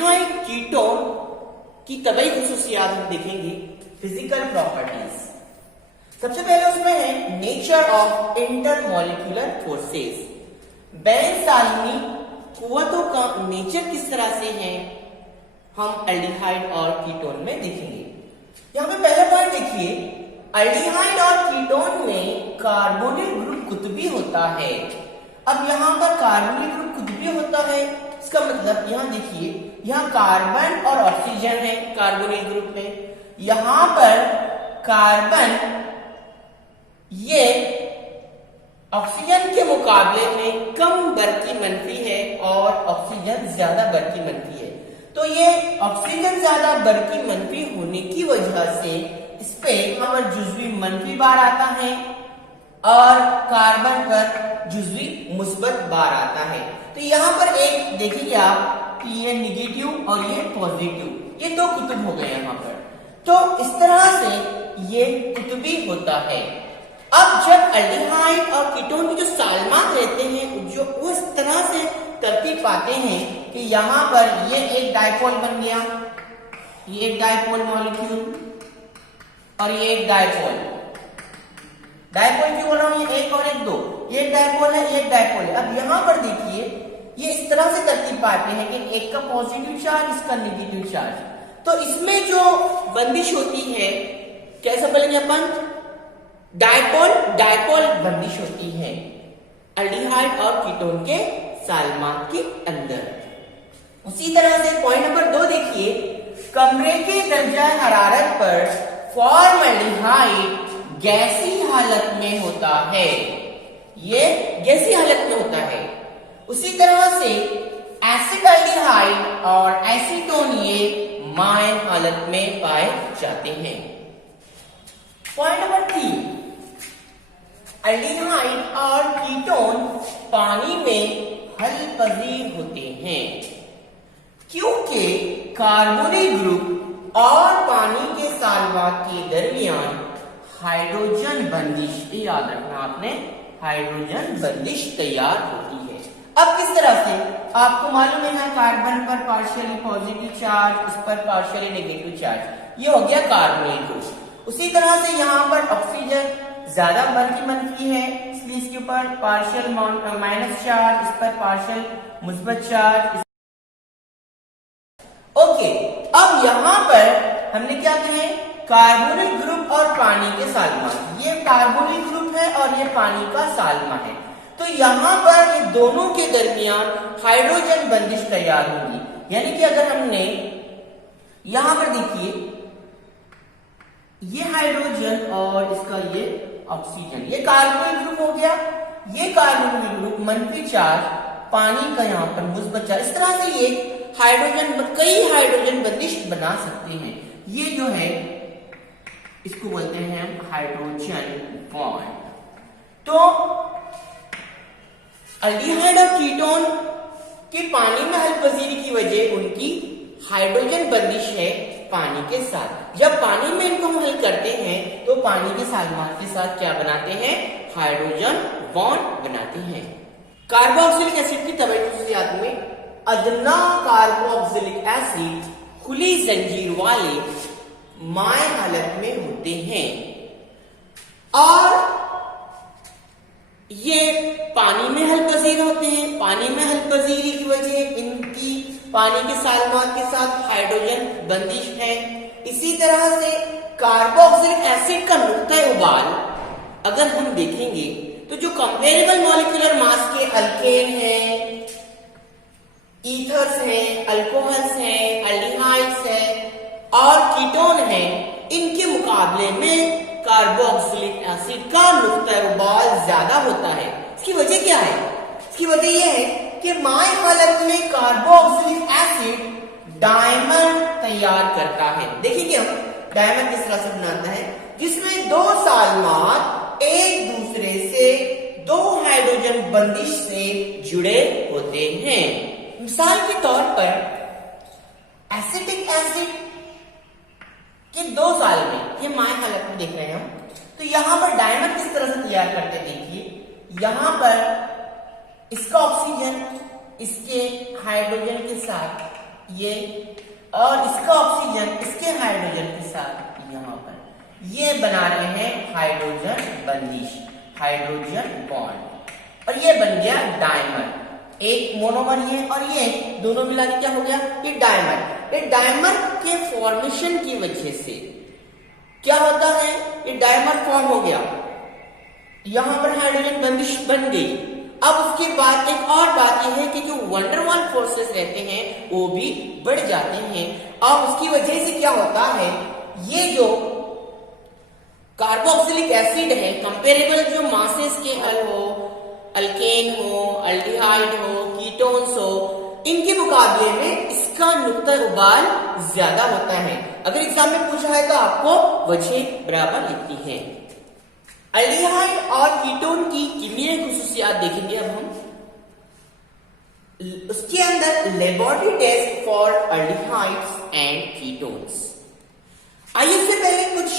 Aldehyde ketone की तबई खुसूसियात हम देखेंगे, फिजिकल प्रॉपर्टीज। सबसे पहले उसमें है नेचर ऑफ इंटरमॉलिक्यूलर फोर्सेस। बैन सालमी कुव्वतों का नेचर किस तरह से है हम एल्डिहाइड और कीटोन में देखेंगे। यहां पे पहला पॉइंट देखिए, एल्डिहाइड और कीटोन में कार्बोनिल ग्रुप कुतबी होता है। अब यहां पर कार्बोनिल ग्रुप कुतबी होता है, इसका मतलब यहां देखिए, यहां कार्बन और ऑक्सीजन है कार्बोनिल ग्रुप में। यहां पर कार्बन ये ऑक्सीजन के मुकाबले में कम बरकी मंफी है और ऑक्सीजन ज्यादा बरकी मंफी है। तो ये ऑक्सीजन ज्यादा बरकी मंफी होने की वजह से इस पे यहां पर जुज़वी मंफी बार आता है और कार्बन पर जुज़वी मुस्बत बार आता है। तो यहां पर एक देखिए आप कि ये निगेटिव और ये पॉजिटिव, ये दो कुतुब हो गए यहां पर। तो इस तरह से ये कुतुबी होता है। अब जब एल्डिहाइड और कीटोन के जो साल्मात रहते हैं जो उस तरह से तरतीब पाते हैं कि यहां पर ये एक डायपोल बन गया, ये एक डायपोल मॉलिक्यूल और ये एक डायपोल। डायपोल क्यों बोल रहा हूं, ये एक और एक दो, ये एक डायपोल है, ये एक डायपोल है। अब यहां पर देखिए ये इस तरह से तरतीब पाते हैं कि एक का पॉजिटिव चार्ज, इसका नेगेटिव चार्ज। तो इसमें जो बंदिश होती है कैसे बोलेंगे अपन, डायपोल डायपोल बंदिश होती है एल्डिहाइड और कीटोन के साल्मात के अंदर। उसी तरह से पॉइंट नंबर 2 देखिए, कमरे के दर्जा हरारत पर फॉर्मल्डिहाइड गैसी हालत में होता है, ये गैसी हालत में होता है। उसी तरह से एसिटाल्डिहाइड और एसीटोन ये माइन हालत में पाए जाते हैं। पॉइंट नंबर 3, एल्डिहाइड और कीटोन पानी में हल पजीर होते हैं क्योंकि कार्बोनिल ग्रुप और पानी के साल्वात के दरमियान हाइड्रोजन बंदिश, याद रखना आपने, हाइड्रोजन बंदिश तैयार होती है। अब किस तरह से, आपको मालूम है कार्बन पर पार्शियली पॉजिटिव चार्ज, इस पर पार्शियली नेगेटिव चार्ज, ये हो गया कार्बोनिल ग्रुप। उसी तरह से यहां पर ऑक्सीजन ज्यादा बरकी मंफी है, इसलिए इसके ऊपर पार्शियल माइनस चार्ज, इस पर पार्शियल मुस्बत चार्ज। ओके, अब यहां पर हमने क्या कहे, कार्बोनिल ग्रुप और पानी के साल्मा, ये कार्बोनिल ग्रुप है और ये पानी का साल्मा है। तो यहां पर ये दोनों के दरमियान हाइड्रोजन बंदिश तैयार होगी। यानी कि अगर हमने यहां पर देखिए, ये हाइड्रोजन और इसका ये ऑक्सीजन, ये कार्बोनिल ग्रुप हो गया, ये कार्बोनिल ग्रुप मंफी चार्ज, पानी का यहां पर मुस्बत चार्ज, इस तरह से ये हाइड्रोजन, कई हाइड्रोजन बंदिश बना सकते हैं। ये जो है इसको बोलते हैं हम हाइड्रोजन बॉन्ड। तो एल्डिहाइड और कीटोन के पानी में हल पजीरी की वजह उनकी हाइड्रोजन बंदिश है पानी के साथ। जब पानी में इनको हम हल करते हैं तो पानी के साल्मात के साथ क्या बनाते हैं, हाइड्रोजन बॉन्ड बनाते हैं। कार्बोक्सिलिक एसिड की तबई खुसूसियात में अदना कार्बोक्सिलिक एसिड खुली जंजीर वाले माय हालत में होते हैं और ये पानी में हल पजीर होते हैं। पानी में हल पजीरी की वजह इनकी पानी के साल्मात के साथ हाइड्रोजन बंदिश है। इसी तरह से कार्बोक्सिलिक एसिड का नुक्ता उबाल अगर हम देखेंगे तो जो कंपेरेबल मॉलिक्यूलर मास के अल्केन हैं, ईथर्स हैं, अल्कोहल्स हैं, एल्डिहाइड्स हैं और कीटोन हैं, इनके मुकाबले में कार्बोक्सिलिक एसिड का नुक्ता उबाल ज्यादा होता है। इसकी वजह क्या है, इसकी वजह यह है कि माय हालत में कार्बोक्सिलिक एसिड डायमंड तैयार करता है। देखिए हम डायमंड किस तरह से बनाता है, जिसमें दो साल्मात एक दूसरे से दो हाइड्रोजन बंदिश से जुड़े होते हैं। मिसाल के तौर पर एसिटिक एसिड के दो साल में, ये माय हालत में देख रहे हैं हम, तो यहां पर डायमंड किस तरह से तैयार करते देखिए, यहां पर इसका ऑक्सीजन इसके हाइड्रोजन के साथ ये, और इसका ऑक्सीजन इसके हाइड्रोजन के साथ यहाँ पर ये बना रहे हैं हाइड्रोजन बंदिश, हाइड्रोजन बॉन्ड, और ये बन गया डायमर। एक मोनोमर ये और ये दोनों मिला के क्या हो गया, ये डायमर। ये डायमर के फॉर्मेशन की वजह से क्या होता है, ये डायमर फॉर्म हो गया, यहां पर हाइड्रोजन बंदिश बन गई। अब उसके बाद एक और बात यह है कि जो वंडरवाल फोर्सेस रहते हैं वो भी बढ़ जाते हैं, और उसकी वजह से क्या होता है, ये जो कार्बोक्सिलिक एसिड है, कंपेरेबल जो मासेस के अल्केन हो, अल्डिहाइड हो, कीटोन्स हो, इनके मुकाबले में इसका नुक्ता उबाल ज्यादा होता है। अगर एग्जाम में पूछा है तो आपको वजह बराबर लिखनी है। अल्डिहाइड और कीटोन की कीमियाई खुसूसियात देखेंगे अब हम। उसके अंदर laboratory test for aldehydes and ketones. आइए इससे पहले कुछ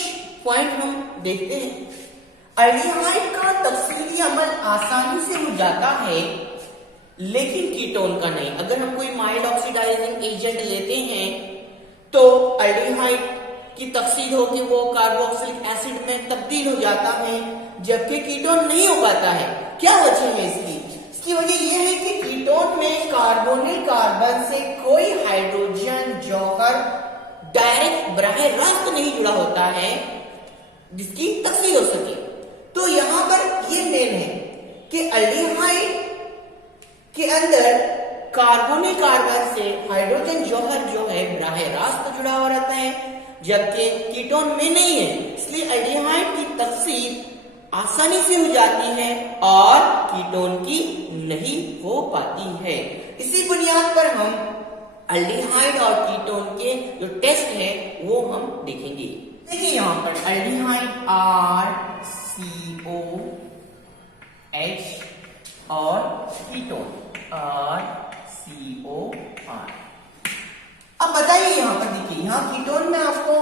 पॉइंट हम देखते हैं। अल्डिहाइड का तफसीली अमल आसानी से हो जाता है, लेकिन कीटोन का नहीं। अगर हम कोई माइल्ड ऑक्सीडाइजिंग एजेंट लेते हैं तो अल्डिहाइड की तकसीद होकर वो कार्बोक्सिलिक एसिड में तब्दील हो जाता है, जबकि कीटोन नहीं हो पाता है। क्या वजह है इसकी? इसकी वजह यह है कि कीटोन में कार्बोनिल कार्बन से कोई हाइड्रोजन जौहर डायरेक्ट बराह रास्त नहीं जुड़ा होता है जिसकी तकसीद हो सके। तो यहां पर ये मेन है कि अल्डिहाइड के अंदर कार्बोनिल कार्बन से हाइड्रोजन जौहर जो है बराह रास्त जुड़ा हुआ रहता है, जबकि कीटोन में नहीं है। इसलिए अल्डिहाइड की तकसीद आसानी से हो जाती है और कीटोन की नहीं हो पाती है। इसी बुनियाद पर हम अल्डिहाइड और कीटोन के जो टेस्ट है वो हम देखेंगे। देखिए यहां पर अल्डिहाइड RCOH और कीटोन RCOR। अब बताइए यहां पर देखिए, यहां कीटोन में आपको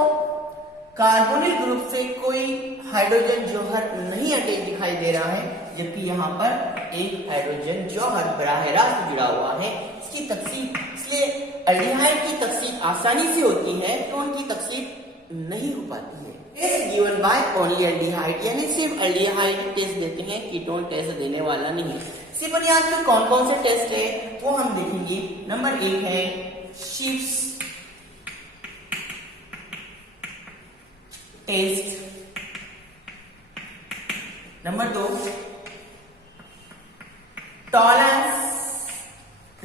कार्बोनिल ग्रुप से कोई हाइड्रोजन जौहर नहीं अटैच दिखाई दे रहा है, जबकि यहां पर एक हाइड्रोजन जौहर बराह रास्त जुड़ा हुआ है। इसकी तकसीद, इसलिए अल्डिहाइड की तकसीद आसानी से होती है, कीटोन की तकसीद नहीं हो पाती है। Test given by only aldehyde, यानी सिर्फ अल्डिहाइड टेस्ट देते हैं, कीटोन टेस्ट देने वाला नहीं। इसी बुनियाद पर कौन कौन से टेस्ट है वो हम देखेंगे। नंबर 1 है Schiff's test, number 2 Tollens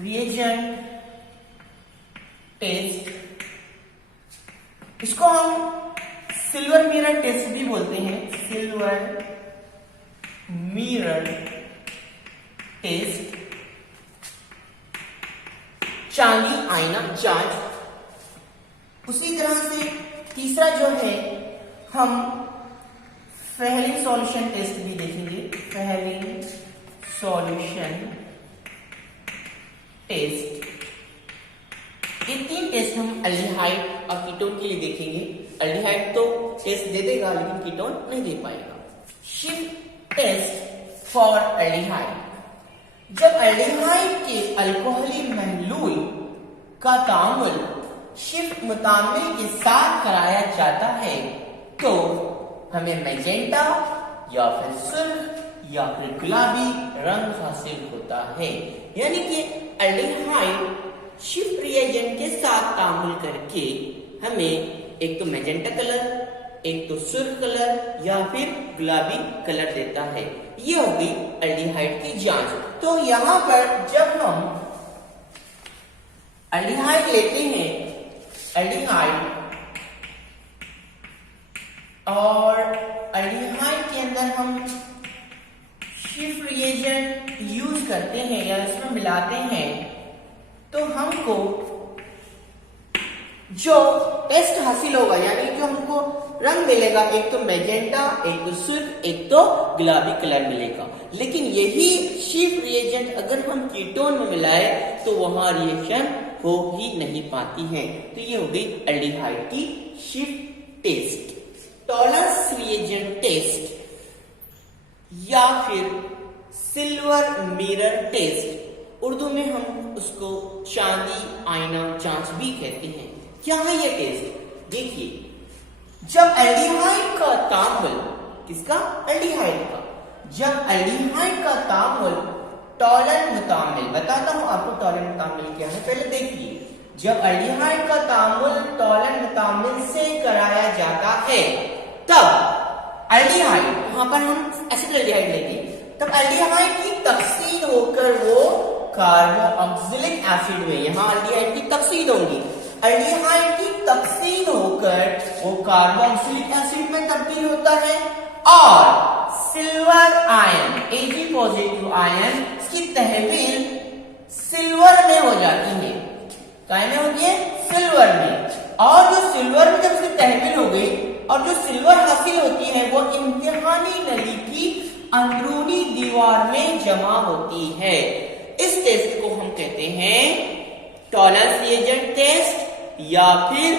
reagent test, इसको हम सिल्वर मिरर टेस्ट भी बोलते हैं, सिल्वर मिरर टेस्ट, चांदी आईना जांच। उसी तरह से तीसरा जो है हम फेहलिंग सॉल्यूशन टेस्ट भी देखेंगे, फेहलिंग सॉल्यूशन टेस्ट। ये 3 टेस्ट हम अल्डिहाइड और कीटोन के लिए देखेंगे। अल्डिहाइड तो टेस्ट दे देगा लेकिन कीटोन नहीं दे पाएगा। शिफ्ट टेस्ट फॉर अल्डिहाइड, जब अल्डिहाइड के अल्कोहली महलूल का तामुल शिफ्ट मुतामिल के साथ कराया जाता है तो हमें मैजेंटा या फिर सुर्ख या फिर गुलाबी रंग हासिल होता है। यानी कि अल्डिहाइड शिफ्ट रिएजेंट के साथ तामुल करके हमें एक तो मैजेंटा कलर, एक तो सुर्ख कलर या फिर गुलाबी कलर देता है। ये हो गई अल्डिहाइड की जांच। तो यहां पर जब हम अल्डिहाइड लेते हैं, अल्डिहाइड और अल्डिहाइड के अंदर हम शिफ्ट रिएजेंट यूज करते हैं या इसमें मिलाते हैं, तो हमको जो टेस्ट हासिल होगा यानी जो हमको रंग मिलेगा, एक तो मैजेंटा, एक तो सुर्ख, एक तो गुलाबी कलर मिलेगा। लेकिन यही शिफ्ट रिएजेंट अगर हम कीटोन में मिलाए तो वहां रिएक्शन हो ही नहीं पाती है। तो ये हो गई अल्डिहाइड की शिफ्ट टेस्ट। टॉलरेंस रिएजेंट टेस्ट या फिर सिल्वर मिरर टेस्ट, उर्दू में हम उसको चांदी आईना जांच भी कहते हैं। क्या है ये टेस्ट? देखिए, जब एल्डिहाइड का तामुल, किसका? एल्डिहाइड का, जब एल्डिहाइड का तामुल टॉलेंट मुतामिल, बताता हूं आपको टॉलेंट मुतामिल क्या है, पहले देखिए। जब एल्डिहाइड का तामुल टॉलेंट मुतामिल से कराया जाता है, तब एल्डिहाइड, वहां पर हम एसिटाल्डिहाइड लेंगे, तब एल्डिहाइड की तकसीद होकर वो कार्बोक्सिलिक एसिड में, यहां एल्डिहाइड की तकसीद होगी, एल्डिहाइड की तकसीद होकर वो कार्बोक्सिलिक एसिड में तब्दील होता है और silver ion, Ag positive ion की तहवील सिल्वर में हो जाती है। काय में होती है? सिल्वर में। और जो सिल्वर में जब इसकी तहवील हो गई और जो सिल्वर हासिल होती है वो इम्तिहानी नली की अंदरूनी दीवार में जमा होती है। इस टेस्ट को हम कहते हैं टॉलरेंस रिएजेंट टेस्ट या फिर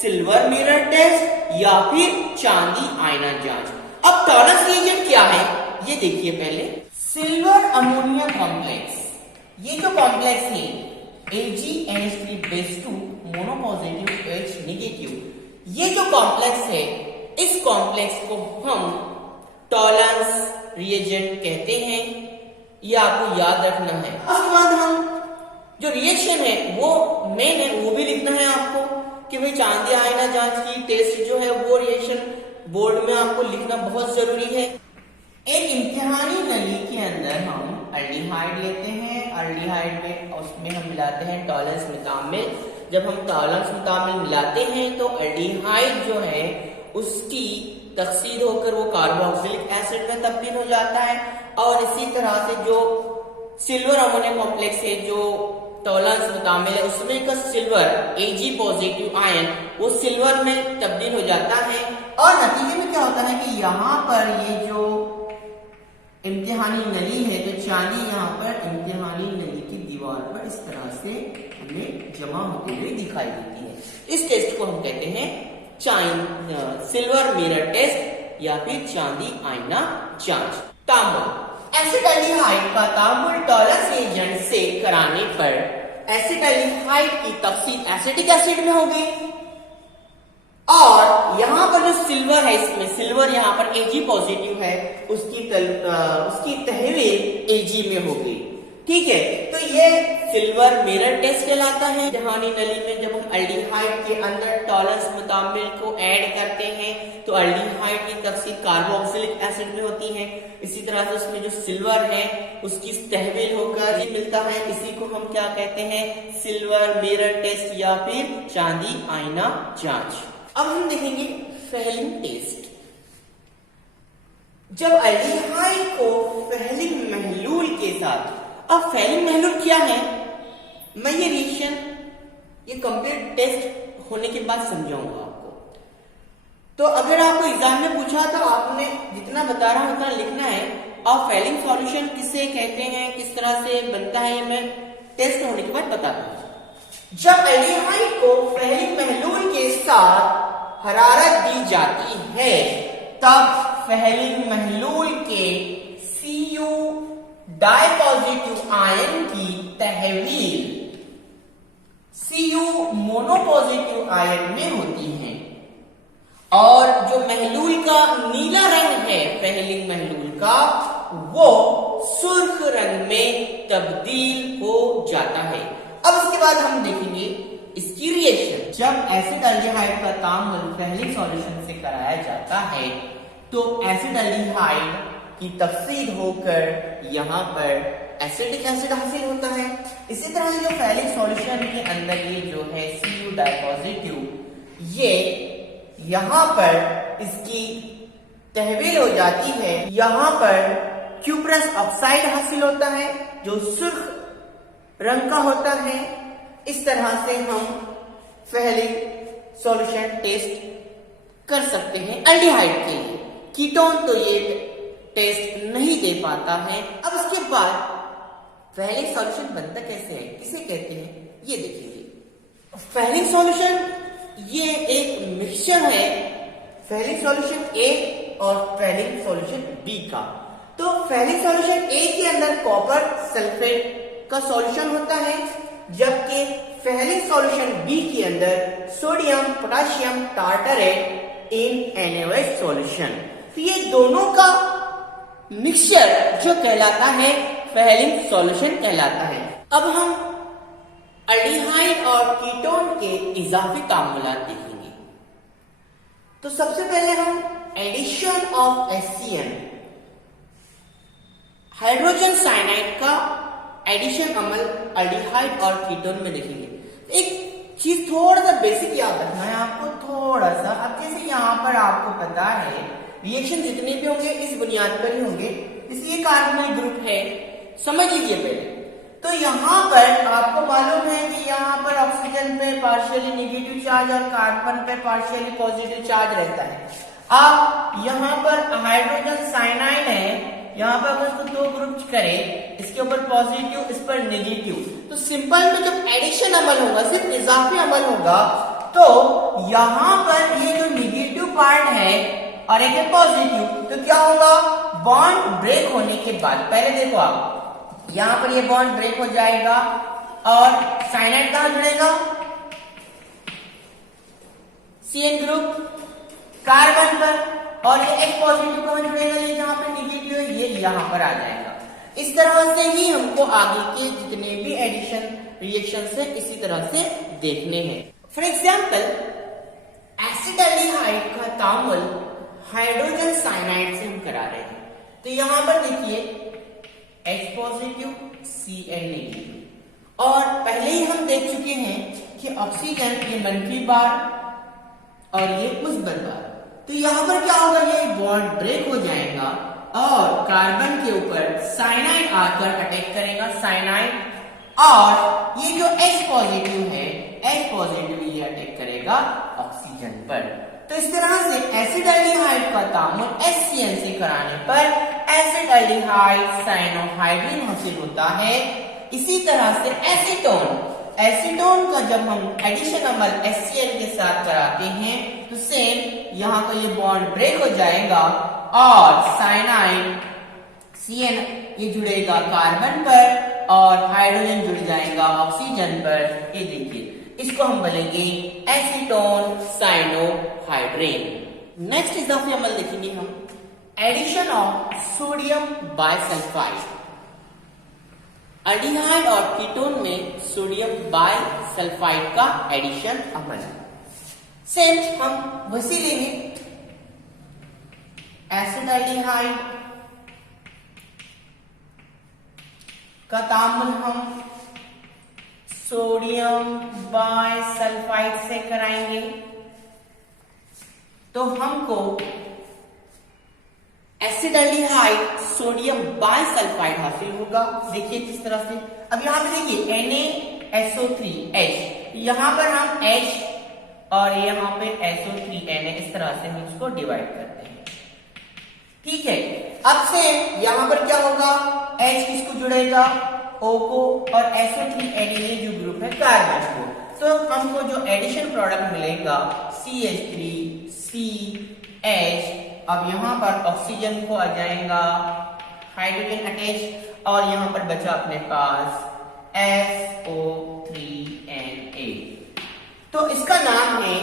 सिल्वर मिरर टेस्ट या फिर चांदी आईना जांच। अब टॉलरेंस रिएजेंट क्या है ये देखिए पहले। सिल्वर अमोनिया कॉम्प्लेक्स, ये जो कॉम्प्लेक्स है AgNH3 मोनोपॉजिटिव H नेगेटिव, ये जो कॉम्प्लेक्स है इस कॉम्प्लेक्स को हम टॉलरेंस रिएजेंट कहते हैं। ये आपको याद रखना है। उसके बाद हम जो रिएक्शन है वो मेन है, वो भी लिखना है आपको कि भाई चांदी आईना जांच की टेस्ट जो है वो रिएक्शन बोर्ड में आपको लिखना बहुत जरूरी है। एक इम्तिहानी नली के अंदर हम एल्डिहाइड लेते हैं, एल्डिहाइड में उसमें हम मिलाते हैं टॉलरेंस मुतामिल। जब हम टॉलरेंस मुतामिल मिलाते हैं तो एल्डिहाइड जो है उसकी तकसीद होकर वो कार्बोक्सिलिक एसिड में तब्दील हो जाता है और इसी तरह से जो सिल्वर अमोनिया कॉम्प्लेक्स है जो टॉलरेंस मुतामिल है उसमें का सिल्वर Ag पॉजिटिव आयन वो सिल्वर में तब्दील हो जाता है और नतीजे में क्या होता है कि यहाँ पर ये जो इम्तिहानी नली है तो चांदी यहाँ पर इम्तिहानी नली की दीवार पर इस तरह से हमें जमा होते हुए दिखाई देती है। इस टेस्ट को हम कहते हैं सिल्वर मिरर टेस्ट या फिर चांदी आईना जांच। तामुल, एसिटाल्डिहाइड का तामुल टॉलरेंस रिएजेंट से कराने पर एसिटाल्डिहाइड की तफसील एसिटिक एसिड में होगी और यहाँ पर जो सिल्वर है इसमें सिल्वर यहाँ पर Ag पॉजिटिव है उसकी तहवील Ag में होगी। ठीक है, तो ये सिल्वर मिरर टेस्ट कहलाता है। इम्तिहानी नली में जब हम एल्डिहाइड के अंदर टॉलरेंस मुतामिल को ऐड करते हैं तो एल्डिहाइड की तफसील कार्बोक्सिलिक एसिड में होती है। इसी तरह से उसमें जो सिल्वर है उसकी तहवील होकर ये मिलता है। इसी को हम क्या कहते हैं? सिल्वर मिरर टेस्ट या फिर चांदी आईना जांच। अब हम देखेंगे फेलिंग टेस्ट। जब एल्डिहाइड को फेलिंग महलूल के साथ, अब फेलिंग महलूल क्या है मैं ये रिएक्शन ये कंप्लीट टेस्ट होने के बाद समझाऊंगा आपको। तो अगर आपको एग्जाम में पूछा तो आपने जितना बता रहा हूं उतना लिखना है। और फेलिंग सॉल्यूशन किसे कहते हैं, किस तरह से बनता है, मैं टेस्ट होने के बाद बताता हूं। जब एल्डिहाइड को फेलिंग महलूल के साथ हरारत दी जाती है तब फेलिंग महलूल के Cu डाइपॉजिटिव आयन की तहवील Cu मोनोपॉजिटिव आयन में होती है और जो महलूल का नीला रंग है फेलिंग महलूल का वो सुर्ख रंग में तब्दील हो जाता है। अब इसके बाद हम देखेंगे इसकी रिएक्शन। जब एसिटाल्डिहाइड का तामुल फेलिंग सॉल्यूशन से कराया जाता है तो एसिटाल्डिहाइड की तफसील होकर यहाँ पर एसिटिक एसिड हासिल होता है। इसी तरह जो फेलिंग सॉल्यूशन के अंदर ये जो है Cu डाइपॉजिटिव ये यहाँ पर इसकी तहवील हो जाती है। यहाँ पर क्यूप्रस ऑक्साइड हासिल होता है जो सुर्ख रंग का होता है। इस तरह से हम फेलिंग सॉल्यूशन टेस्ट कर सकते हैं एल्डिहाइड के लिए। कीटोन तो ये टेस्ट नहीं दे पाता है। अब इसके बाद फेलिंग सॉल्यूशन बनता कैसे है, किसे कहते हैं ये देखेंगे। फेलिंग सॉल्यूशन ये एक मिक्सचर है फेलिंग सॉल्यूशन A और फेलिंग सॉल्यूशन B का। तो फेलिंग सॉल्यूशन A के अंदर कॉपर सल्फेट का सॉल्यूशन होता है जबकि फेलिक सॉल्यूशन बी के अंदर सोडियम पोटेशियम टार्टरेट इन NaOH सॉल्यूशन। तो ये दोनों का मिक्सचर जो कहलाता है फेलिक सॉल्यूशन कहलाता है। अब हम अल्डिहाइड और कीटोन के इजाफी तामुलात देखेंगे। तो सबसे पहले हम addition of HCN hydrogen cyanide का एडिशन अमल अल्डिहाइड और कीटोन में देखेंगे। एक चीज थोड़ा सा बेसिक याद रखना है आपको, थोड़ा सा। अब जैसे यहाँ पर आपको पता है रिएक्शन जितने भी होंगे इस बुनियाद पर ही होंगे, इसलिए कार्बोनिल ग्रुप है, समझ लीजिए पहले। तो यहाँ पर आपको मालूम है कि यहाँ पर ऑक्सीजन पे पार्शियली नेगेटिव चार्ज और कार्बन पे पार्शियली पॉजिटिव चार्ज रहता है। अब यहाँ पर हाइड्रोजन साइनाइड है, यहाँ पर अगर इसको दो ग्रुप करें, इसके ऊपर पॉजिटिव इस पर नेगेटिव, तो सिंपल में जब एडिशन अमल होगा, सिर्फ इजाफी अमल होगा, तो यहाँ पर ये जो नेगेटिव पार्ट है और एक है पॉजिटिव, तो क्या होगा, बॉन्ड ब्रेक होने के बाद, पहले देखो आप यहाँ पर ये बॉन्ड ब्रेक हो जाएगा और साइनाइड कहां जुड़ेगा, CN ग्रुप कार्बन पर, और ये H पॉजिटिव कहां जुड़ेगा, ये जहां पे नेगेटिव है ये यहाँ पर आ जाएगा। इस तरह से ही हमको आगे के जितने भी एडिशन रिएक्शन है इसी तरह से देखने हैं। फॉर एग्जाम्पल एसिटाल्डिहाइड का तामुल हाइड्रोजन साइनाइड से हम करा रहे हैं। तो यहां पर देखिए H पॉजिटिव Cn नेगेटिव, और पहले ही हम देख चुके हैं कि ऑक्सीजन ये मंफी बार और ये मुस्बत बार। तो यहां पर क्या होगा, ये बॉन्ड ब्रेक हो जाएगा और कार्बन के ऊपर साइनाइड आकर अटैक करेगा, साइनाइड, और ये जो H पॉजिटिव है, H पॉजिटिव ये अटैक करेगा ऑक्सीजन पर। तो इस तरह से एसिडाल्डिहाइड का तामुल HCN से कराने पर एसिडाल्डिहाइड साइनोहाइड्रिन हासिल होता है। इसी तरह से एसीटोन का जब हम एडिशन अमल HCN के साथ कराते हैं तो सेम यहाँ का ये बॉन्ड ब्रेक हो जाएगा और साइनाइड CN ये जुड़ेगा कार्बन पर और हाइड्रोजन जुड़ जाएगा ऑक्सीजन पर। ये देखिए, इसको हम बोलेंगे एसीटोन साइनोहाइड्रिन। नेक्स्ट इजाफी अमल देखेंगे हम addition of sodium bisulphite. Aldehyde और कीटोन में सोडियम बाइसल्फाइड का एडिशन अमल सेम हम वैसे लेंगे। एसिडाल्डिहाइड का तामुल हम सोडियम बाइसल्फाइड से कराएंगे, तो हमको एसिडाल्डिहाइड सोडियम बाइसल्फाइड हासिल होगा। देखिए किस तरह से, अब यहां पे देखिए NaSO3H, यहां पर हम H और यहाँ पे SO3Na, इस तरह से हम इसको डिवाइड करते हैं। ठीक है, अब से यहां पर क्या होगा, H किसको जुड़ेगा, O को, और SO3Na ये जो ग्रुप है कार्बन को। तो हमको जो एडिशन प्रोडक्ट मिलेगा CH3CH, अब यहाँ पर ऑक्सीजन को आ जाएगा हाइड्रोजन अटैच, और यहाँ पर बचा अपने पास SO3Na। तो इसका नाम है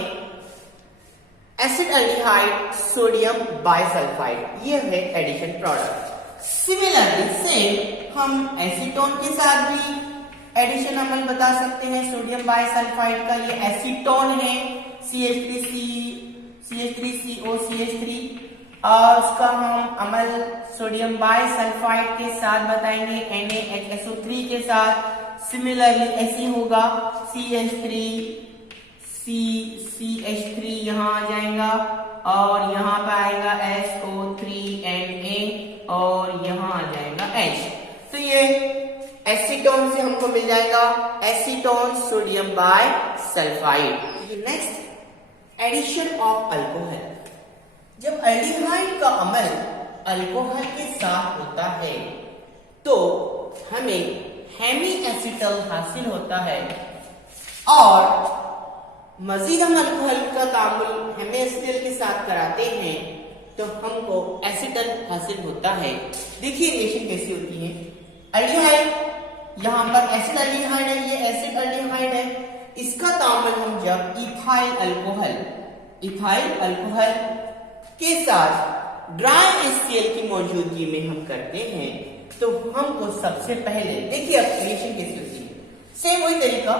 एसिडाल्डिहाइड सोडियम बाइसल्फाइड, ये है एडिशन प्रोडक्ट। सिमिलरली सेम हम एसीटोन के साथ भी एडिशन अमल बता सकते हैं सोडियम बाइसल्फाइड का। ये एसीटोन है CH3COCH3, और उसका हम अमल सोडियम बाइसल्फाइड के साथ बताएंगे NaHSO3 के साथ। सिमिलरली ऐसी होगा CH3 यहाँ आ जाएगा, और यहाँ पे आएगा SO3Na, और यहाँ आ जाएगा H। तो ये एसीटोन से हमको मिल जाएगा acetone sodium bisulphite. Next addition of alcohol. जब अल्डिहाइड का अमल अल्कोहल के साथ होता है तो हमें हेमी एसिटल हासिल होता है, और मजीद हम अल्कोहल का तामुल हेमी एसिटल के साथ कराते हैं तो हमको एसिटल हासिल होता है। देखिए रिएक्शन कैसी होती है, अल्डिहाइड यहाँ पर एसिड एल्डिहाइड है, ये एसिड एल्डिहाइड है, इसका तामल हम जब इथाइल अल्कोहल के साथ ड्राई HCl की मौजूदगी में हम करते हैं तो हमको सबसे पहले देखिए अब रिएक्शन कैसे होती है। सेम वही तरीका,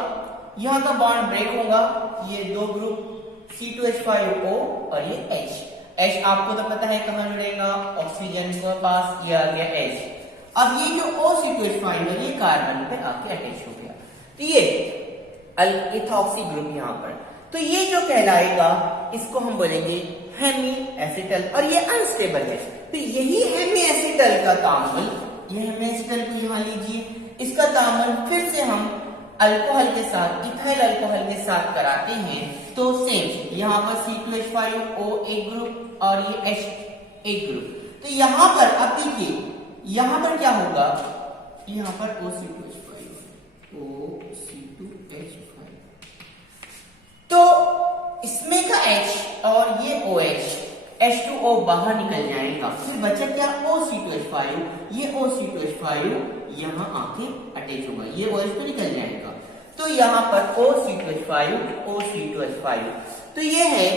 यहाँ का बॉन्ड ब्रेक होगा, ये दो ग्रुप C2H5O और ये H आपको तो पता है कहाँ जुड़ेगा, ऑक्सीजन के पास, ये आ गया H। अब ये जो O(C2H5) है ये कार्बन पे आके अटैच हो गया, तो ये इथॉक्सी ग्रुप यहाँ पर, तो ये जो कहलाएगा इसको हम बोलेंगे हेमी एसिटल, और ये अनस्टेबल है। तो यही हेमी एसिटल का तामल, ये हेमी एसिटल को यहाँ लीजिए, इसका तामल फिर से हम अल्कोहल के साथ, इथाइल अल्कोहल के साथ कराते हैं तो सेम यहाँ पर C2H5O एक ग्रुप और ये H एक ग्रुप। तो यहाँ पर अब देखिए यहाँ पर क्या होगा, यहाँ पर O(C2H5) तो इसमें का H और ये OH H2O बाहर निकल जाएगा, फिर बचा क्या O(C2H5), ये O(C2H5) यहाँ आके अटैच होगा, ये OH तो निकल जाएगा, तो यहाँ पर O(C2H5) तो ये है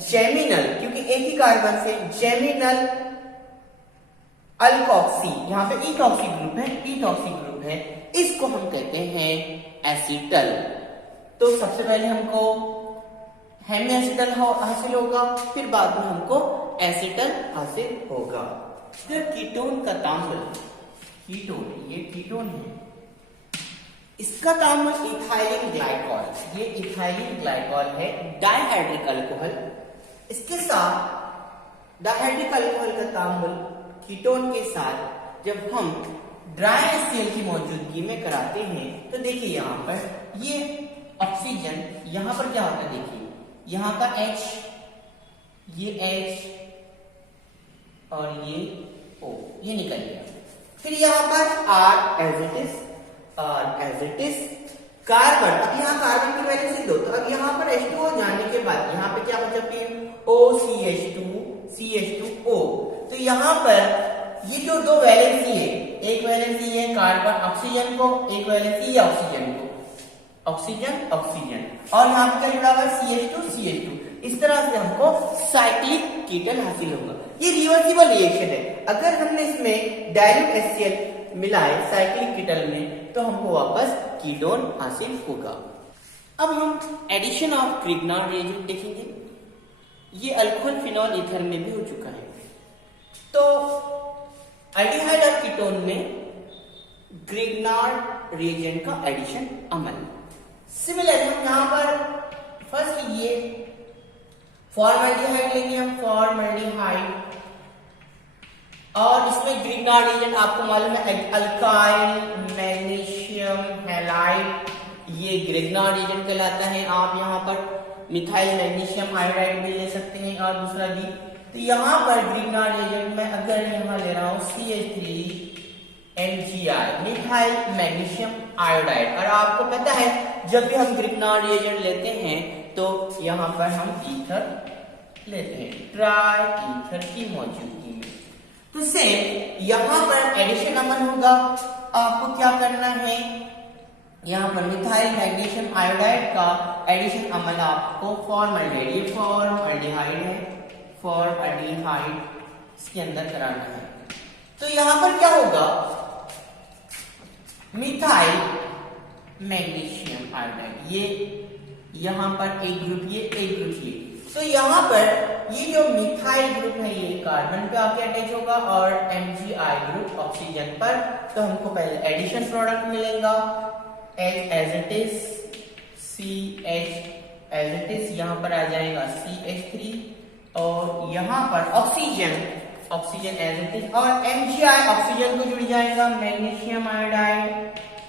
जेमिनल, क्योंकि एक ही कार्बन से जेमिनल अल्कोक्सी, यहाँ पे इथॉक्सी ग्रुप है, इसको हम कहते हैं एसिटल। तो सबसे पहले हमको हेमी एसिटल हासिल होगा, फिर बाद में हमको एसिटल हासिल होगा। फिर कीटोन का तामल, ये कीटोन है, इसका तामल इथाइलिन ग्लाइकॉल, ये इथाइलिन ग्लाइकॉल है, डायहाइड्रिक अल्कोहल, इसके साथ डायहाइड्रिक अल्कोहल का तामल कीटोन के साथ जब हम ड्राई HCl की मौजूदगी में कराते हैं तो देखिए यहाँ पर ये ऑक्सीजन, यहाँ पर क्या होता है देखिए, यहाँ का H, ये H और ये O, ये निकल गया, फिर यहाँ पर R as it is carbon, अब यहाँ कार्बन की वैल्यू सिद्ध हो, तो अब यहाँ पर H2O जाने के बाद यहाँ पे क्या बचा फिर CH2O, तो यहाँ पर ये जो दो वैलेंसी है, एक वैलेंसी है कार्बन ऑक्सीजन को, एक वैलेंसी है ऑक्सीजन को, ऑक्सीजन और यहाँ पे क्या जुड़ा हुआ है CH2, इस तरह से हमको साइक्लिक कीटन हासिल होगा। ये रिवर्सिबल रिएक्शन है, अगर हमने इसमें डाइल्यूट HCl मिलाए साइक्लिक कीटन में तो हमको वापस कीटोन हासिल होगा। अब हम एडिशन ऑफ ग्रिग्नार्ड रिएजेंट देखेंगे, ये अल्कोहल फिनॉल ईथर में भी हो चुका है। तो एल्डिहाइड और कीटोन में ग्रिग्नार्ड रिएजेंट का एडिशन अमल। सिमिलर हम यहाँ पर फर्स्ट ये फॉर्मल्डिहाइड लेंगे, हम फॉर्मल्डिहाइड, और इसमें ग्रिग्नार्ड रिएजेंट आपको मालूम है अल्काइल मैग्नीशियम हैलाइड, ये ग्रिग्नार्ड रिएजेंट कहलाता है। आप यहाँ पर मिथाइल मैग्नीशियम आयोडाइड भी ले सकते हैं और दूसरा भी। तो यहाँ पर ग्रिग्नार्ड रिएजेंट में अगर यहाँ ले रहा हूँ CH3 MgI, methyl magnesium iodide, और आपको पता है जब भी हम ग्रिग्नार्ड रिएजेंट लेते हैं तो यहाँ पर हम ईथर लेते हैं, ट्राई ईथर की मौजूदगी में। तो सेम यहाँ पर एडिशन अमल होगा, आपको क्या करना है, यहाँ पर मिथाइल मैग्नीशियम आयोडाइड का एडिशन अमल आपको फॉर्मल्डिहाइड, ये फॉर्मल्डिहाइड है, फॉर्मल्डिहाइड इसके अंदर कराना है। तो यहाँ पर क्या होगा, मिथाइल मैग्नीशियम आयोडाइड, ये यहाँ पर एक ग्रुप, ये एक ग्रुप, ये तो यहाँ पर ये जो मिथाइल ग्रुप है ये कार्बन पे आके अटैच होगा और MgI ग्रुप ऑक्सीजन पर। तो हमको पहले एडिशन प्रोडक्ट मिलेगा H as it is, CH as it is, यहाँ पर आ जाएगा CH3 और यहाँ पर ऑक्सीजन एज इट इज, और MgI ऑक्सीजन को जुड़ जाएगा मैग्नीशियम आयोडाइड,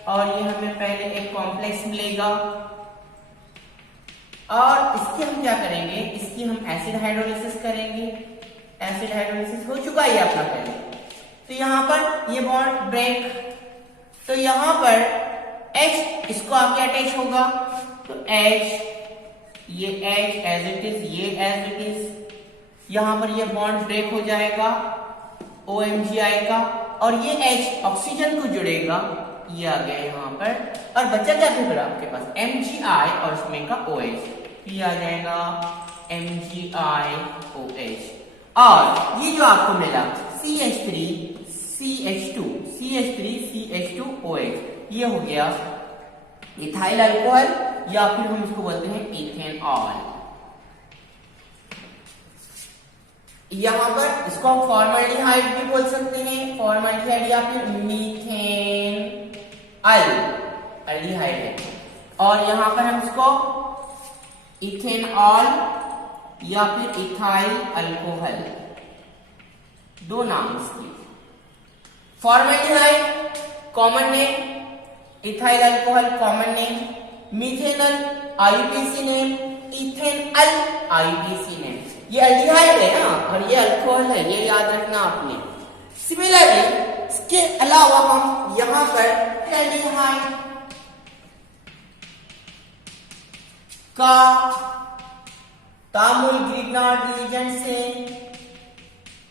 और ये हमें पहले एक कॉम्प्लेक्स मिलेगा। और इसकी हम क्या करेंगे, इसकी हम एसिड हाइड्रोलिसिस करेंगे, एसिड हाइड्रोलिसिस हो चुका है अपना पहले। तो यहाँ पर ये बॉन्ड ब्रेक, तो यहाँ पर H इसको आके अटैच होगा, तो H, ये H एज इट इज, ये एज इट इज, यहाँ पर ये बॉन्ड ब्रेक हो जाएगा OMgI का, और ये H ऑक्सीजन को जुड़ेगा ये आ गया यहाँ पर, और बच्चा क्या फिर आपके पास MgI और उसमें का OH, ये आ जाएगा MgIOH। और ये जो आपको मिला CH3CH2OH, ये हो गया इथाइल अल्कोहल, या फिर हम इसको बोलते हैं इथेनॉल। यहां पर इसको हम फॉर्मल्डिहाइड भी बोल सकते हैं, फॉर्मल्डिहाइड या फिर मीथेन अल्डिहाइड है। और यहां पर हम इसको इथेनॉल या फिर इथाइल अल्कोहल, दो नाम इसके। Formaldehyde common name, ethyl alcohol common name, methanol IUPAC name, ethanol IUPAC name. ये अल्डिहाइड है ना, और ये अल्कोहल है, ये याद रखना आपने। सिमिलरली इसके अलावा हम यहां पर एल्डिहाइड का तामुल ग्रिग्नार्ड रिएजेंट से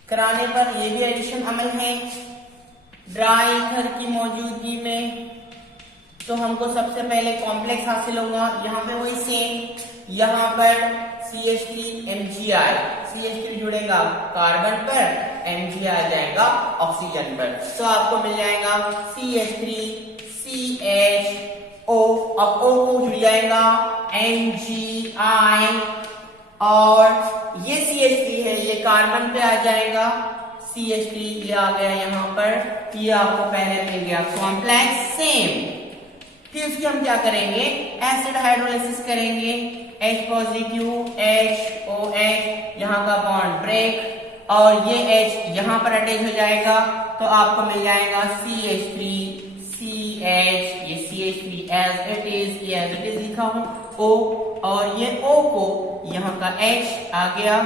कराने पर ये भी एडिशन अमल है ड्राई ईथर की मौजूदगी में। तो हमको सबसे पहले कॉम्प्लेक्स हासिल होगा, यहाँ पे वही सेम, यहाँ पर CH3MgI, CH3 जुड़ेगा कार्बन पर, Mg आ जाएगा ऑक्सीजन पर, तो आपको मिल जाएगा CH3CHO, अब O को जुड़ जाएगा MgI, और ये CH3 है, ये कार्बन पे आ जाएगा CH3, ये आ गया यहाँ पर, ये आपको पहले मिल गया कॉम्प्लेक्स सेम। फिर उसकी हम क्या करेंगे, एसिड हाइड्रोलाइसिस करेंगे, H पॉजिटिव HOH, यहाँ का बॉन्ड ब्रेक, और ये H यहाँ पर अटैच हो जाएगा, तो आपको मिल जाएगा CH3CH, ये CH3 एज इट इज, ये एज इट इज लिखा हूं O, और ये O को यहाँ का H आ गया,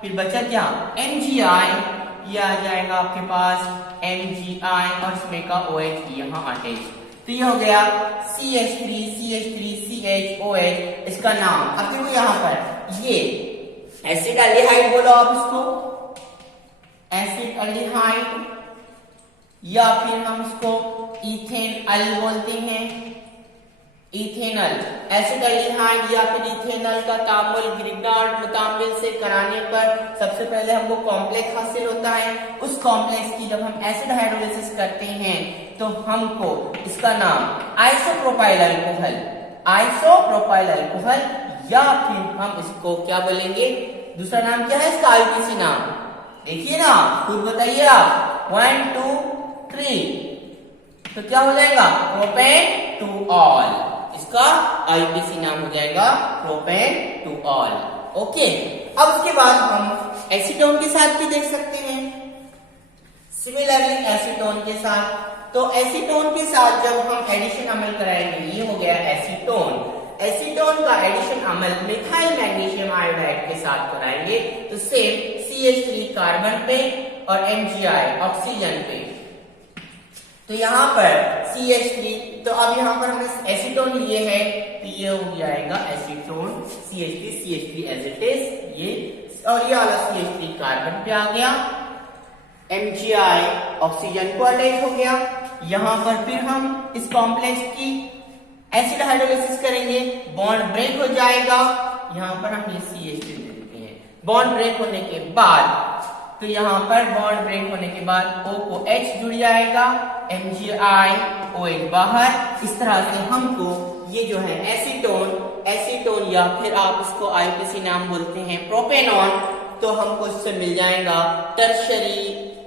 फिर बचा क्या MgI, ये आ जाएगा आपके पास MgI, और इसमें का OH यहाँ अटैच, तो ये हो गया CH3CH3CHOH इसका नाम। अब देखो यहाँ पर ये एसिड एल्डिहाइड बोलो आप इसको, एसिड एल्डिहाइड, या फिर हम इसको इथेनॉल बोलते हैं, इथेनॉल। एसिड एल्डिहाइड या फिर इथेनॉल का तामुल ग्रिग्नार्ड मुतामिल से कराने पर सबसे पहले हमको कॉम्प्लेक्स हासिल होता है। उस कॉम्प्लेक्स की जब हम एसिड हाइड्रोलाइसिस करते हैं तो हमको इसका नाम आइसोप्रोपाइल अल्कोहल, आइसोप्रोपाइल अल्कोहल, या फिर हम इसको क्या बोलेंगे, दूसरा नाम क्या है इसका IUPAC नाम, देखिए ना, खुद बताइए आप, 1 2 3, तो क्या हो जाएगा प्रोपेन टू ऑल, इसका IUPAC नाम हो जाएगा प्रोपेन टू ऑल। ओके, अब उसके बाद हम एसीटोन के साथ भी देख सकते हैं, सिमिलरली एसीटोन के साथ। तो एसीटोन के साथ जब हम एडिशन अमल कराएंगे, ये हो गया एसीटोन, एसीटोन का एडिशन अमल मिथाइल मैग्नीशियम आयोडाइड के साथ कराएंगे, तो सेम CH3 कार्बन पे और MgI ऑक्सीजन पे, तो यहाँ पर CH3, तो अब यहाँ पर हमने एसीटोन लिए है, तो ये हो जाएगा acetone, CH3 as it is, ये, और ये वाला CH3 कार्बन पे आ गया, MgI ऑक्सीजन को अटैच हो गया। यहाँ पर फिर हम इस कॉम्प्लेक्स की एसिड हाइड्रोलाइसिस करेंगे, बॉन्ड ब्रेक हो जाएगा, यहाँ पर हम ये CH3 देते हैं, बॉन्ड ब्रेक होने के बाद, तो यहाँ पर बॉन्ड ब्रेक होने के बाद O को H जुड़ जाएगा, MgI OH बाहर, इस तरह से हमको ये जो है एसीटोन, एसीटोन या फिर आप इसको IUPAC नाम बोलते हैं प्रोपेनॉन, तो हमको इससे मिल जाएगा टर्शरी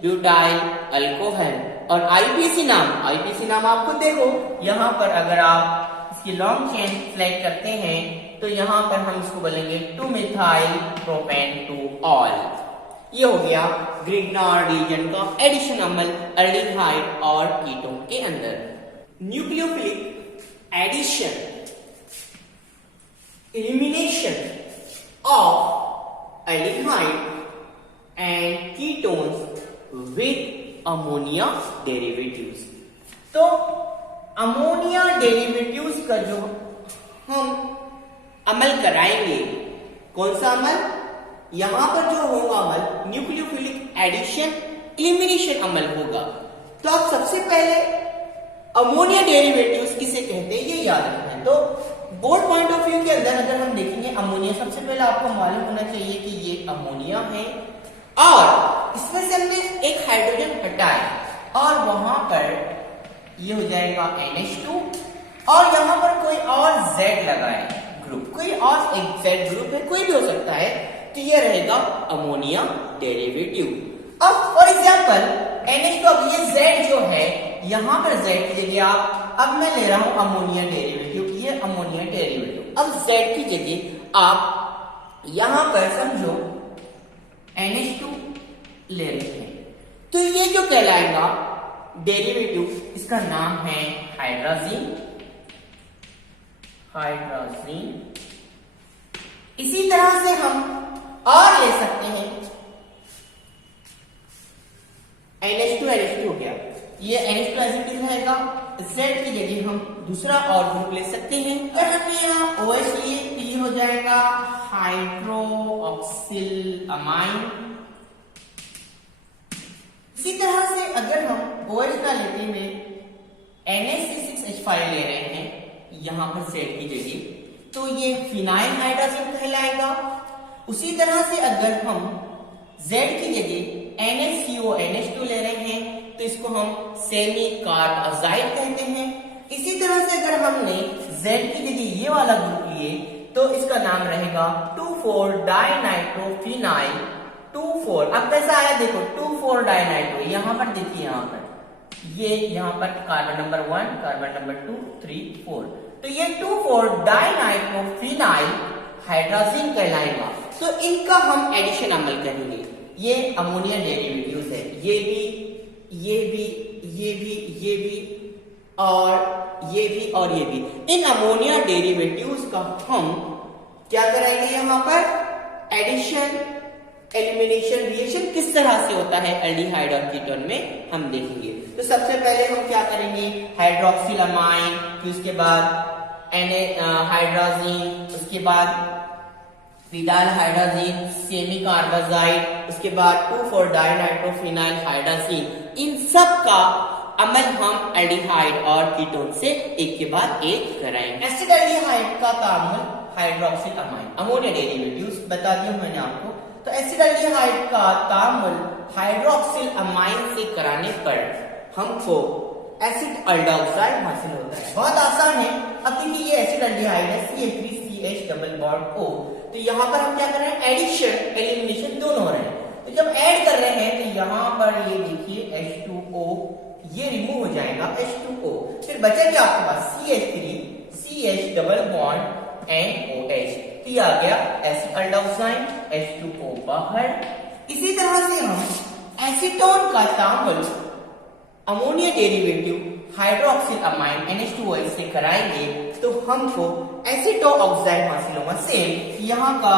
ब्यूटाइल अल्कोहल। और IUPAC नाम आप खुद देखो, यहाँ पर अगर आप इसकी लॉन्ग चेन सेलेक्ट करते हैं तो यहाँ पर हम इसको बोलेंगे 2 मिथाइल प्रोपेन टू ऑल। ये हो गया ग्रिग्नार्ड रीजन का एडिशन अमल एल्डिहाइड और कीटोन के अंदर। Nucleophilic addition, elimination of aldehyde and ketones with ammonia derivatives. तो अमोनिया डेरिवेटिव्स का जो हम अमल कराएंगे, कौन सा अमल, यहां पर जो होगा अमल न्यूक्लियोफिलिक एडिशन एलिमिनेशन अमल होगा। तो आप सबसे पहले अमोनिया डेरिवेटिव्स किसे कहते हैं ये याद रखना है। तो बोर्ड पॉइंट ऑफ व्यू के अंदर अगर हम देखेंगे अमोनिया, सबसे पहले आपको मालूम होना चाहिए कि ये अमोनिया है और इसमें से हमने एक हाइड्रोजन हटाया और वहां पर ये हो जाएगा NH2 और यहां पर कोई और Z लगाए ग्रुप, कोई और एक Z ग्रुप है, कोई भी हो सकता है, तो ये रहेगा अमोनिया डेरिवेटिव। अब फॉर एग्जांपल NH2, अब ये Z जो है यहां पर Z की जगह अब मैं ले रहा हूं अमोनिया डेरिवेटिव, ये अमोनिया डेरिवेटिव। अब Z की जगह आप यहां पर समझो NH2 ले रहे हैं, तो ये जो कहलाएगा डेरिवेटिव, इसका नाम है हाइड्राजीन। इसी तरह से हम और ले सकते हैं NH2 हो गया, ये NH2 एसिड रहेगा। Z की जगह हम दूसरा और ग्रुप ले सकते हैं। अगर हमने यहाँ OH लिए तो ये हो जाएगा हाइड्रोक्सिल अमाइन। इसी तरह से अगर हम OH ना लेते हुए NH6H5 ले रहे हैं यहां पर Z की जगह, तो ये फिनाइल हाइड्रोजन कहलाएगा। उसी तरह से अगर हम Z की जगह NHCO NH2 ले रहे हैं तो इसको हम सेमी कार्बाजाइड कहते हैं। इसी तरह से अगर हमने Z की जगह ये वाला ग्रुप लिए तो इसका नाम रहेगा 2,4-डाइनाइट्रोफिनाइल 2,4। अब कैसा आया देखो, 2,4-डाइनाइट्रो, यहां पर देखिए, यहां पर ये यहां पर कार्बन नंबर 1, कार्बन नंबर 2, 3, 4, तो ये 2,4-डाइनाइट्रोफिनाइल हाइड्रोजन कहलाएगा। तो इनका हम एडिशन अमल करेंगे। ये अमोनिया डेरिवेटिव्स है, ये भी, ये भी, ये भी, ये भी और ये भी और ये भी। इन अमोनिया डेरिवेटिव्स का हम क्या कराएंगे, यहां पर एडिशन एलिमिनेशन रिएक्शन किस तरह से होता है एल्डिहाइड और कीटोन में हम देखेंगे। तो सबसे पहले हम क्या करेंगे, हाइड्रोक्सिल अमाइन, फिर उसके बाद हाइड्रोजीन, उसके बाद फिनाइल हाइड्रोजीन, सेमी कार्बाजाइड, उसके बाद 2,4-डाइनाइट्रोफिनाइल हाइड्रोजीन, इन सब का अमल हम एल्डिहाइड और कीटोन से एक के बाद एक कराएंगे। एसिड एल्डिहाइड का तामुल हाइड्रोक्सिल अमाइन, अमोनिया डेरिवेटिव्स बता दिया मैंने आपको। तो एसिड एल्डिहाइड का तामुल हाइड्रोक्सिल अमाइन से कराने पर हमको एसिड एल्डोक्साइड हासिल होता है। बहुत आसान है। अब देखिए ये एसिड एल्डिहाइड है CH3CH डबल बॉन्ड O, तो यहाँ पर हम क्या कर रहे हैं, एडिशन एलिमिनेशन दोनों हो रहे हैं। तो जब ऐड कर रहे हैं तो यहाँ पर ये देखिए H2O ये रिमूव हो जाएगा, H2O, फिर बचेगा आपके पास CH3CH double bond and OH, तो ये आ गया एसिड एल्डोक्साइड, H2O बाहर। इसी तरह से हम एसीटोन का तामुल ammonia derivative hydroxyl amine NH2OH से कराएंगे तो हमको एसीटो ऑक्साइड हासिल होगा। सेम यहाँ का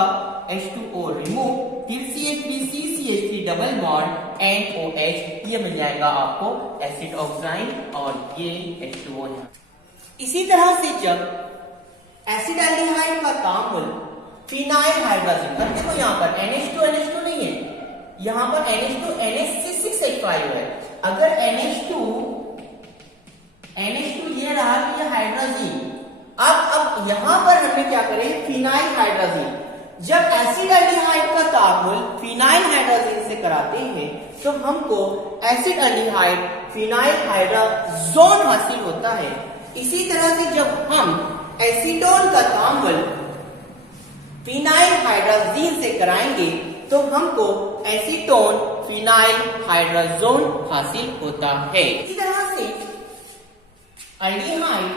H2O रिमूव, फिर CH3CH3 double bond and OH, ये मिल जाएगा आपको एसिड ऑक्साइड और ये H2O है। इसी तरह से जब एसिड एल्डिहाइड का तामुल फिनाइल हाइड्रोजन का, देखो यहाँ पर NH2 नहीं है, यहाँ पर NH2 NH6H5 है। अगर NH2 ये रहा कि ये हाइड्रोजन, अब यहां पर हमें क्या करें, फिनाइल हाइड्रोजन। जब एसिड एल्डिहाइड का तामुल फिनाइल हाइड्रोजन से कराते हैं तो हमको एसिड एल्डिहाइड फिनाइल हाइड्रोजोन हासिल होता है। इसी तरह से जब हम एसीटोन का तामुल फिनाइल हाइड्रोजन से कराएंगे तो हमको एसीटोन फिनाइल हाइड्रोजोन हासिल होता है। इसी तरह से एल्डिहाइड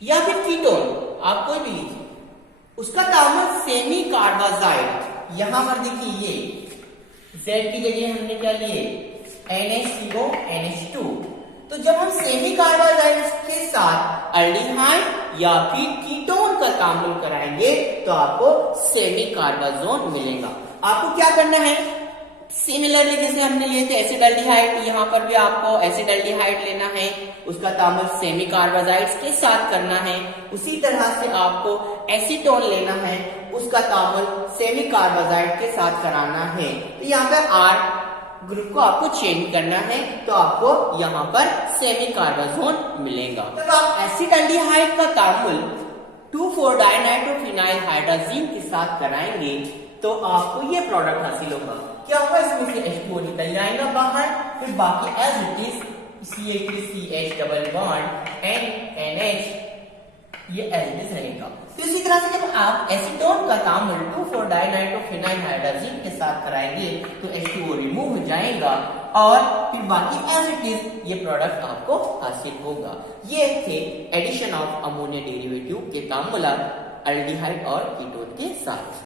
या फिर कीटोन, आप कोई भी लीजिए, उसका तामुल सेमी कार्बाजाइड, यहां पर देखिए ये Z की जगह हमने क्या लिए NH2 NH2। तो जब हम सेमी कार्बाजाइड के साथ एल्डिहाइड या फिर कीटोन का तामुल कराएंगे तो आपको सेमी कार्बाजोन मिलेगा। आपको क्या करना है, सिमिलरली जैसे हमने लिए थे एसिड एल्डिहाइड, यहाँ पर भी आपको एसिड एल्डिहाइड लेना है, उसका तामुल सेमी कार्बाजाइड्स के साथ करना है। उसी तरह से आपको एसीटोन लेना है, उसका तामुल सेमी कार्बाजाइड के साथ कराना है। तो यहाँ पे R ग्रुप को आपको चेंज करना है तो आपको यहाँ पर सेमी कार्बाजोन मिलेगा। जब आप एसिडाल्डिहाइड का तामुल 2,4-डाइनाइट्रोफिनाइल हाइड्राजीन के साथ कराएंगे तो आपको ये प्रोडक्ट हासिल होगा। क्या होगा, इसमें से H2O निकल जाएगा बाहर, फिर बाकी as it is CH3CH double bond NH ये एज इट इज रहेगा। तो इसी तरह से जब आप एसीटोन का तामुल 2,4-डाइनाइट्रोफिनाइल हाइड्राजीन के साथ कराएंगे तो H2O रिमूव हो जाएगा और फिर बाकी एज इट इज ये प्रोडक्ट आपको हासिल होगा। ये थे एडिशन ऑफ अमोनिया डेरिवेटिव के तामुला अल्डिहाइड और कीटोन के साथ।